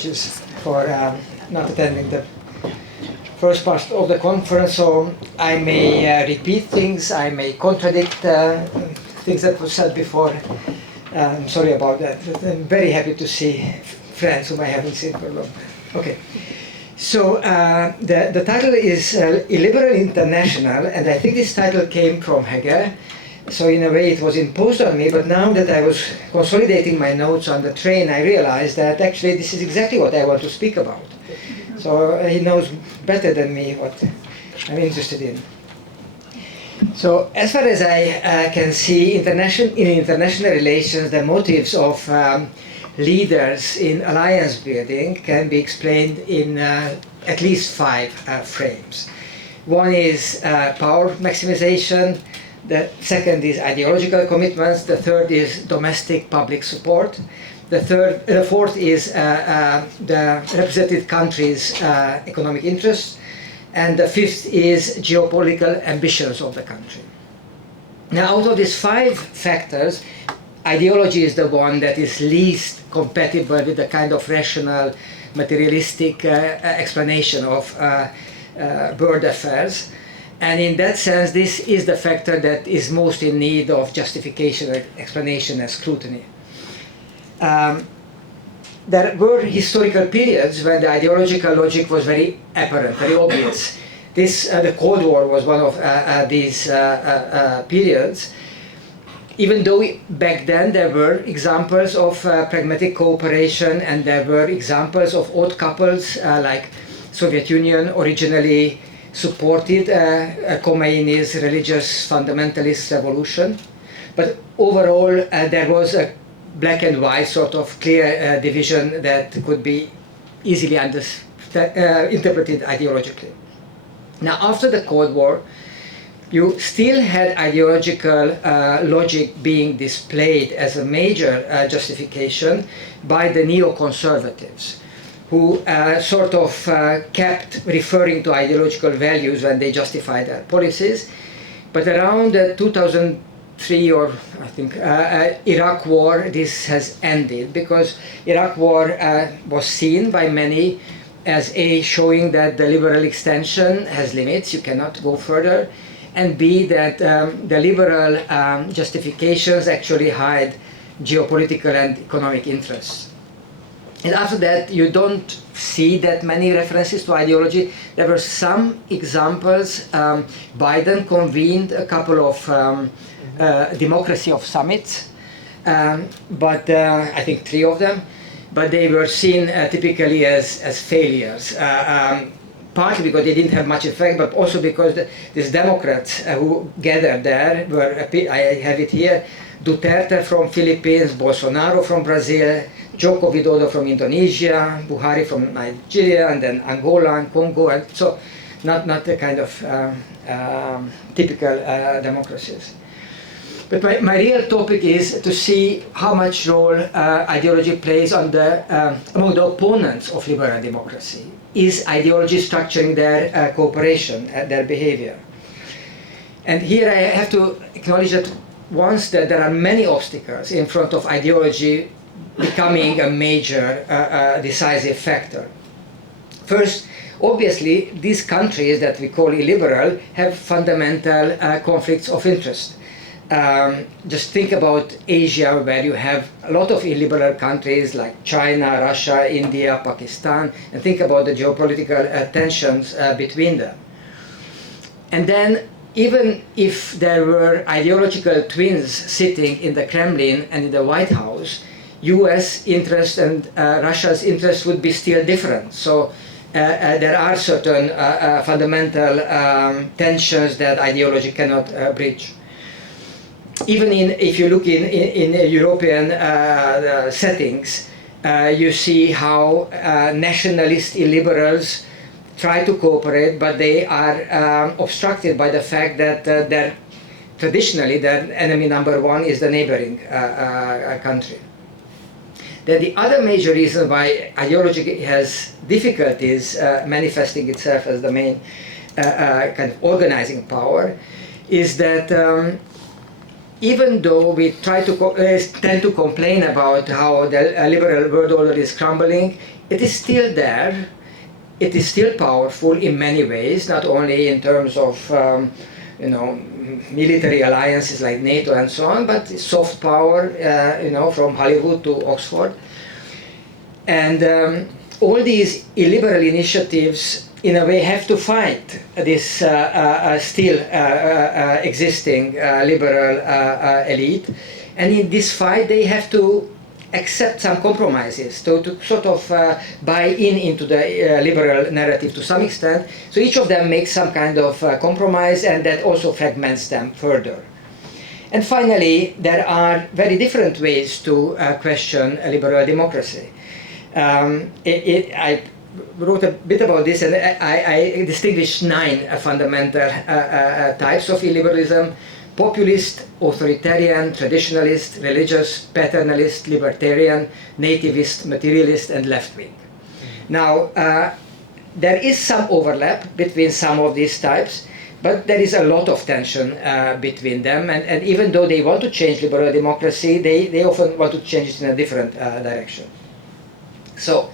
apologies for not attending the first part of the conference, so I may repeat things, I may contradict things that were said before. I'm sorry about that. I'm very happy to see friends whom I haven't seen for a long time. Okay. So the title is Illiberal International, and I think this title came from Hegel. So in a way it was imposed on me, but now that I was consolidating my notes on the train, I realized that actually this is exactly what I want to speak about. So he knows better than me what I'm interested in. So as far as I can see, in international relations, the motives of leaders in alliance building can be explained in at least 5 frames. One is power maximization, the second is ideological commitments, the third is domestic public support, the fourth is the represented country's economic interests, and the fifth is geopolitical ambitions of the country. Now, out of these 5 factors, ideology is the one that is least compatible with the kind of rational, materialistic explanation of world affairs. And in that sense, this is the factor that is most in need of justification, explanation, and scrutiny. There were historical periods when the ideological logic was very apparent, very obvious. The Cold War was one of these periods. Even though back then there were examples of pragmatic cooperation, and there were examples of odd couples like Soviet Union originally supported Khomeini's religious fundamentalist revolution. But overall there was a black and white sort of clear division that could be easily interpreted ideologically. Now, after the Cold War, you still had ideological logic being displayed as a major justification by the neoconservatives, who sort of kept referring to ideological values when they justified their policies. But around 2003, or I think Iraq war, this has ended, because Iraq war was seen by many as A, showing that the liberal extension has limits, you cannot go further, and B, that the liberal justifications actually hide geopolitical and economic interests. And after that, you don't see that many references to ideology. There were some examples. Biden convened a couple of democracy of summits, but I think 3 of them, but they were seen typically as failures. Partly because they didn't have much effect, but also because these Democrats who gathered there were, I have it here, Duterte from Philippines, Bolsonaro from Brazil, Joko Widodo from Indonesia, Buhari from Nigeria, and then Angola and Congo, and so not the kind of typical democracies. But my real topic is to see how much role ideology plays on among the opponents of liberal democracy. Is ideology structuring their cooperation, their behavior? And here I have to acknowledge that once that there are many obstacles in front of ideology becoming a major decisive factor. First, obviously, these countries that we call illiberal have fundamental conflicts of interest. Just think about Asia, where you have a lot of illiberal countries like China, Russia, India, Pakistan, and think about the geopolitical tensions between them. And then, even if there were ideological twins sitting in the Kremlin and in the White House, US interest and Russia's interest would be still different. So there are certain fundamental tensions that ideology cannot bridge. Even if you look in European settings, you see how nationalist illiberals try to cooperate, but they are obstructed by the fact that traditionally their enemy number 1 is the neighboring country. Then the other major reason why ideology has difficulties manifesting itself as the main kind of organizing power is that even though we tend to complain about how the liberal world order is crumbling, it is still there. It is still powerful in many ways, not only in terms of military alliances like NATO and so on, but soft power, from Hollywood to Oxford. And all these illiberal initiatives, in a way, have to fight this still existing liberal elite. And in this fight, they have to accept some compromises, to sort of buy into the liberal narrative to some extent. So each of them makes some kind of compromise, and that also fragments them further. And finally, there are very different ways to question liberal democracy. I wrote a bit about this, and I distinguished 9 fundamental types of illiberalism: populist, authoritarian, traditionalist, religious, paternalist, libertarian, nativist, materialist, and left-wing. Now, there is some overlap between some of these types, but there is a lot of tension between them, and even though they want to change liberal democracy, they often want to change it in a different direction. So,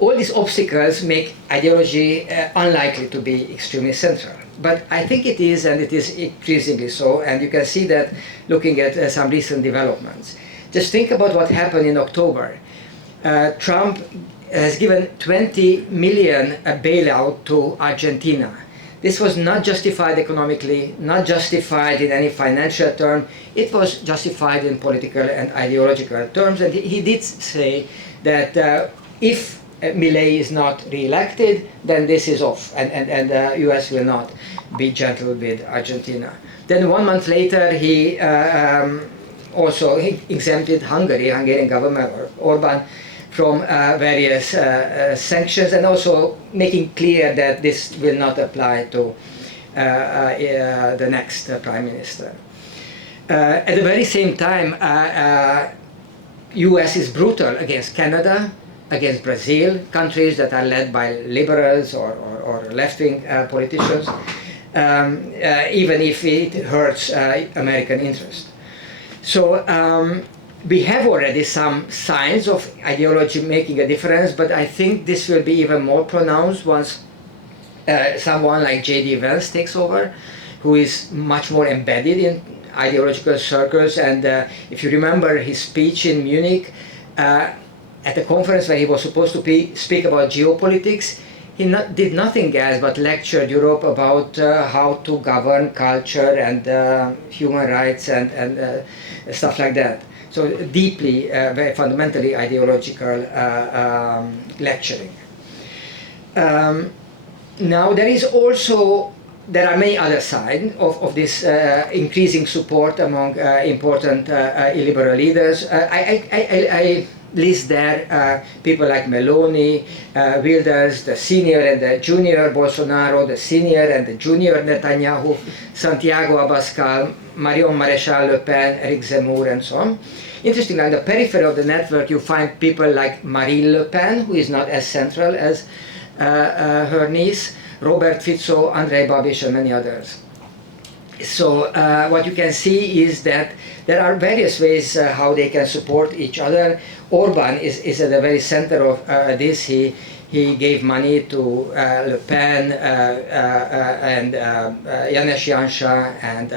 all these obstacles make ideology unlikely to be extremely central. But I think it is, and it is increasingly so, and you can see that looking at some recent developments. Just think about what happened in October. Trump has given 20 million bailout to Argentina. This was not justified economically, not justified in any financial term. It was justified in political and ideological terms, and he did say that if Milei is not re-elected, then this is off, and the US will not be gentle with Argentina. Then 1 month later, he also exempted Hungarian government, or Orbán, from various sanctions, and also making clear that this will not apply to the next prime minister. At the very same time, US is brutal against Canada, against Brazil, countries that are led by liberals or left-wing politicians, even if it hurts American interest. So we have already some signs of ideology making a difference, but I think this will be even more pronounced once someone like J.D. Vance takes over, who is much more embedded in ideological circles. And if you remember his speech in Munich, at a conference where he was supposed to speak about geopolitics, he did nothing else but lectured Europe about how to govern culture and human rights and stuff like that. So deeply, very fundamentally ideological lecturing. Now there are many other sides of this increasing support among important illiberal leaders. I list there people like Meloni, Wilders, the senior and the junior Bolsonaro, the senior and the junior Netanyahu, Santiago Abascal, Marion Maréchal Le Pen, Eric Zemmour, and so on. Interestingly, on the periphery of the network, you find people like Marine Le Pen, who is not as central as her niece, Robert Fico, Andrej Babiš, and many others. So what you can see is that there are various ways how they can support each other. Orbán is at the very center of this. He gave money to Le Pen and Janez Janša and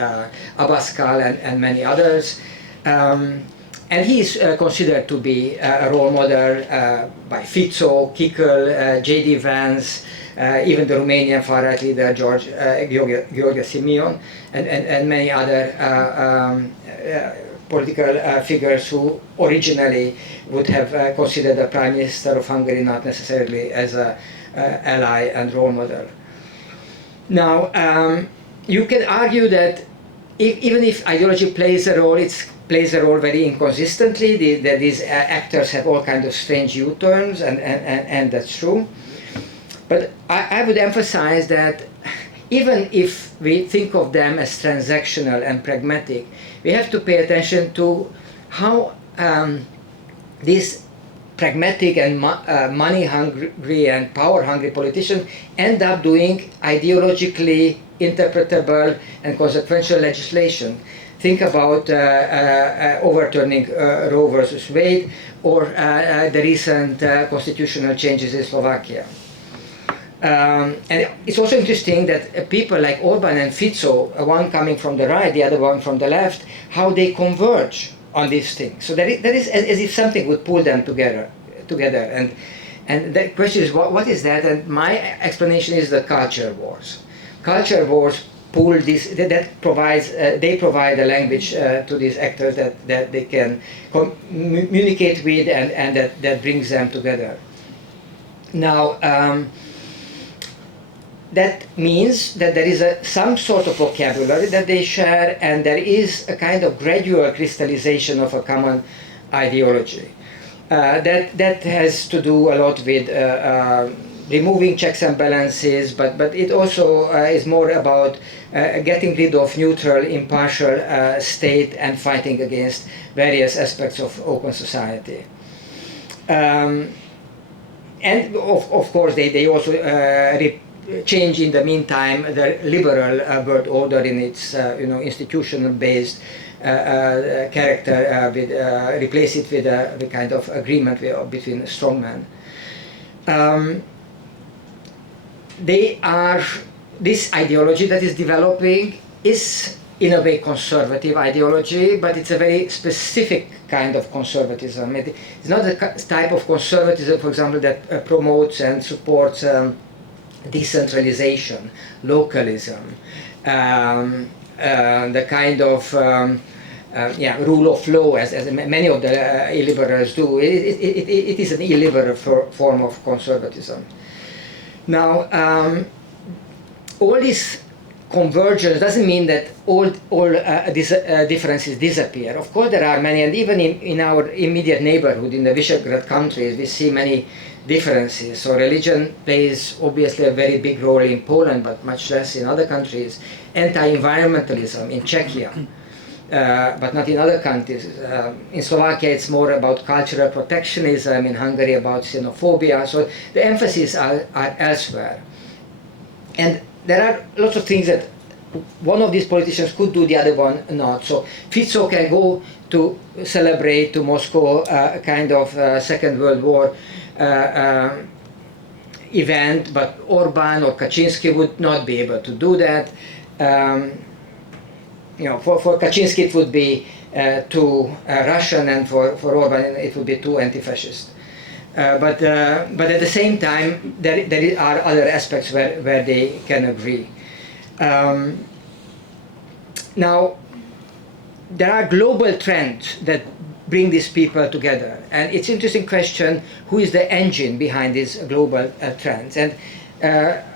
Abascal and many others. And he is considered to be a role model by Fico, Kickel, J.D. Vance, even the Romanian far-right leader George Simeon, and many other political figures who originally would have considered the Prime Minister of Hungary not necessarily as an ally and role model. Now, you can argue that even if ideology plays a role, it plays a role very inconsistently, that these actors have all kinds of strange U-turns, and that's true. But I would emphasize that even if we think of them as transactional and pragmatic, we have to pay attention to how these pragmatic and money-hungry and power-hungry politicians end up doing ideologically interpretable and consequential legislation. Think about overturning Roe versus Wade, or the recent constitutional changes in Slovakia. And it's also interesting that people like Orbán and Fico, one coming from the right, the other one from the left, how they converge on these things. So that is as if something would pull them together. And the question is, what is that? And my explanation is the culture wars. Culture wars pull this, that provides, they provide a language to these actors that they can communicate with, and that brings them together. Now, that means that there is some sort of vocabulary that they share, and there is a kind of gradual crystallization of a common ideology. That has to do a lot with removing checks and balances, but it also is more about getting rid of neutral, impartial state and fighting against various aspects of open society. And of course, they also change in the meantime the liberal world order in its institutional-based character, replace it with a kind of agreement between strongmen. This ideology that is developing is in a way conservative ideology, but it's a very specific kind of conservatism. It's not the type of conservatism, for example, that promotes and supports decentralization, localism, the kind of rule of law, as many of the illiberals do. It is an illiberal form of conservatism. Now, all this convergence doesn't mean that all these differences disappear. Of course, there are many, and even in our immediate neighborhood, in the Visegrad countries, we see many differences. So religion plays obviously a very big role in Poland, but much less in other countries. Anti-environmentalism in Czechia, but not in other countries. In Slovakia, it's more about cultural protectionism. In Hungary, about xenophobia. So the emphasis are elsewhere. And there are lots of things that one of these politicians could do, the other one not. So Fico can go to celebrate to Moscow a kind of Second World War event, but Orbán or Kaczynski would not be able to do that. For Kaczynski it would be too Russian, and for Orbán it would be too anti-fascist. But at the same time, there are other aspects where they can agree. Now, there are global trends that bring these people together, and it's an interesting question: who is the engine behind these global trends? And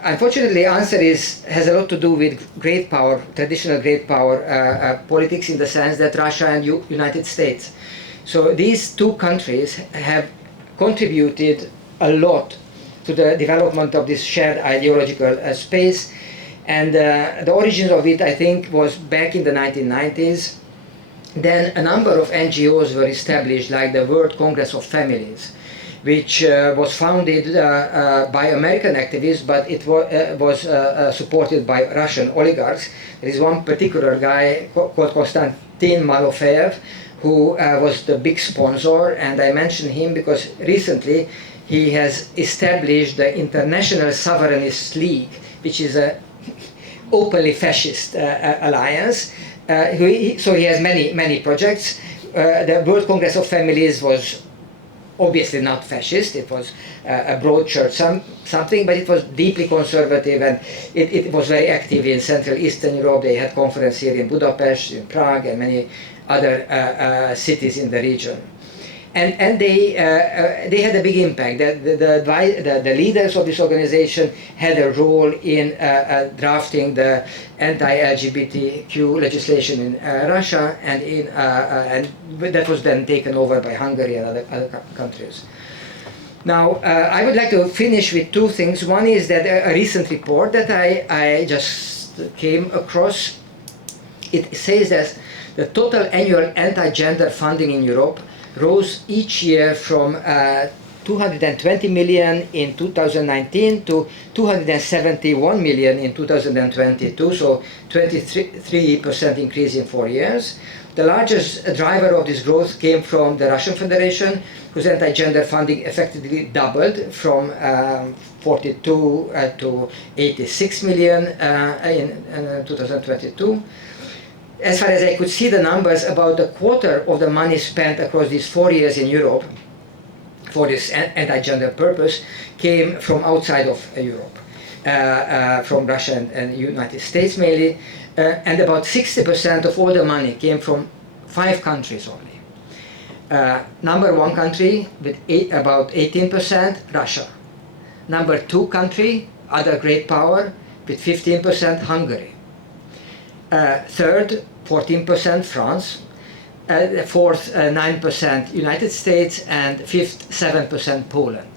unfortunately, the answer has a lot to do with great power, traditional great power politics, in the sense that Russia and United States. So these two countries have contributed a lot to the development of this shared ideological space, and the origins of it, I think, was back in the 1990s. Then a number of NGOs were established, like the World Congress of Families, which was founded by American activists, but it was supported by Russian oligarchs. There is one particular guy called Konstantin Malofeyev, who was the big sponsor, and I mention him because recently he has established the International Sovereignist League, which is a openly fascist alliance. So he has many projects. The World Congress of Families was obviously not fascist. It was a broad church something, but it was deeply conservative, and it was very active in Central Eastern Europe. They had conference here in Budapest, in Prague, and many other cities in the region. And they had a big impact. The leaders of this organization had a role in drafting the anti-LGBTQ legislation in Russia, and that was then taken over by Hungary and other countries. Now, I would like to finish with two things. One is that a recent report that I just came across, it says that the total annual anti-gender funding in Europe rose each year from 220 million in 2019 to 271 million in 2022, so 23% increase in 4 years. The largest driver of this growth came from the Russian Federation, whose anti-gender funding effectively doubled from 42 to 86 million in 2022. As far as I could see the numbers, about a quarter of the money spent across these 4 years in Europe for this anti-gender purpose came from outside of Europe, from Russia and United States mainly, and about 60% of all the money came from 5 countries only. Number 1 country with about 18%, Russia. Number 2 country, other great power, with 15%, Hungary. Third, 14%, France. Fourth, 9%, United States, and fifth, 7%, Poland.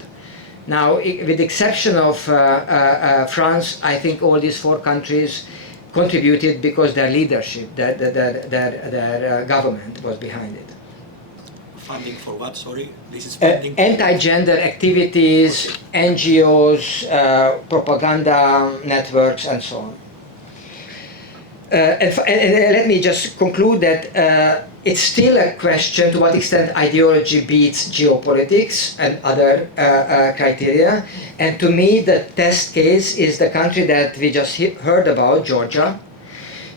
Now, with the exception of France, I think all these 4 countries contributed because their leadership, their government was behind it. Funding for what, sorry? This is funding anti-gender activities, NGOs, propaganda networks, and so on. And let me just conclude that it's still a question to what extent ideology beats geopolitics and other criteria. And to me, the test case is the country that we just heard about, Georgia.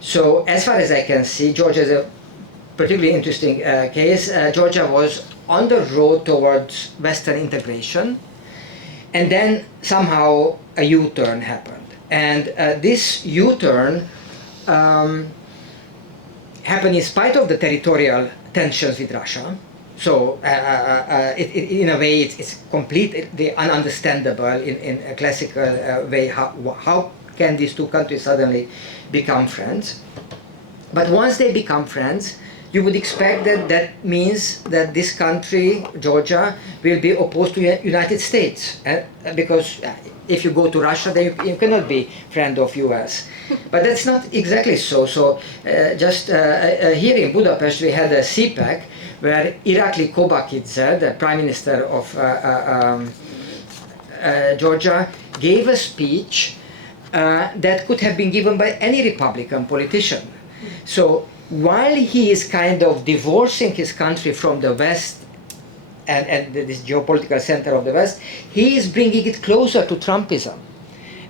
So as far as I can see, Georgia is a particularly interesting case. Georgia was on the road towards Western integration, and then somehow a U-turn happened. And this U-turn happened in spite of the territorial tensions with Russia. So in a way it's completely ununderstandable in a classical way how can these 2 countries suddenly become friends. But once they become friends, you would expect that that means that this country, Georgia, will be opposed to the United States. Because if you go to Russia, then you cannot be friend of US. But that's not exactly so. So just here in Budapest, we had a CPAC where Irakli Kobakidze, the Prime Minister of Georgia, gave a speech that could have been given by any Republican politician. So while he is kind of divorcing his country from the West and this geopolitical center of the West, he is bringing it closer to Trumpism.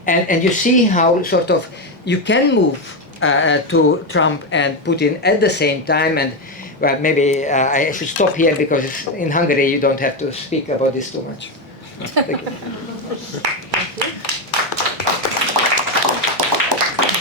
And you see how sort of you can move to Trump and Putin at the same time. And well, maybe I should stop here because in Hungary you don't have to speak about this too much. Thank you.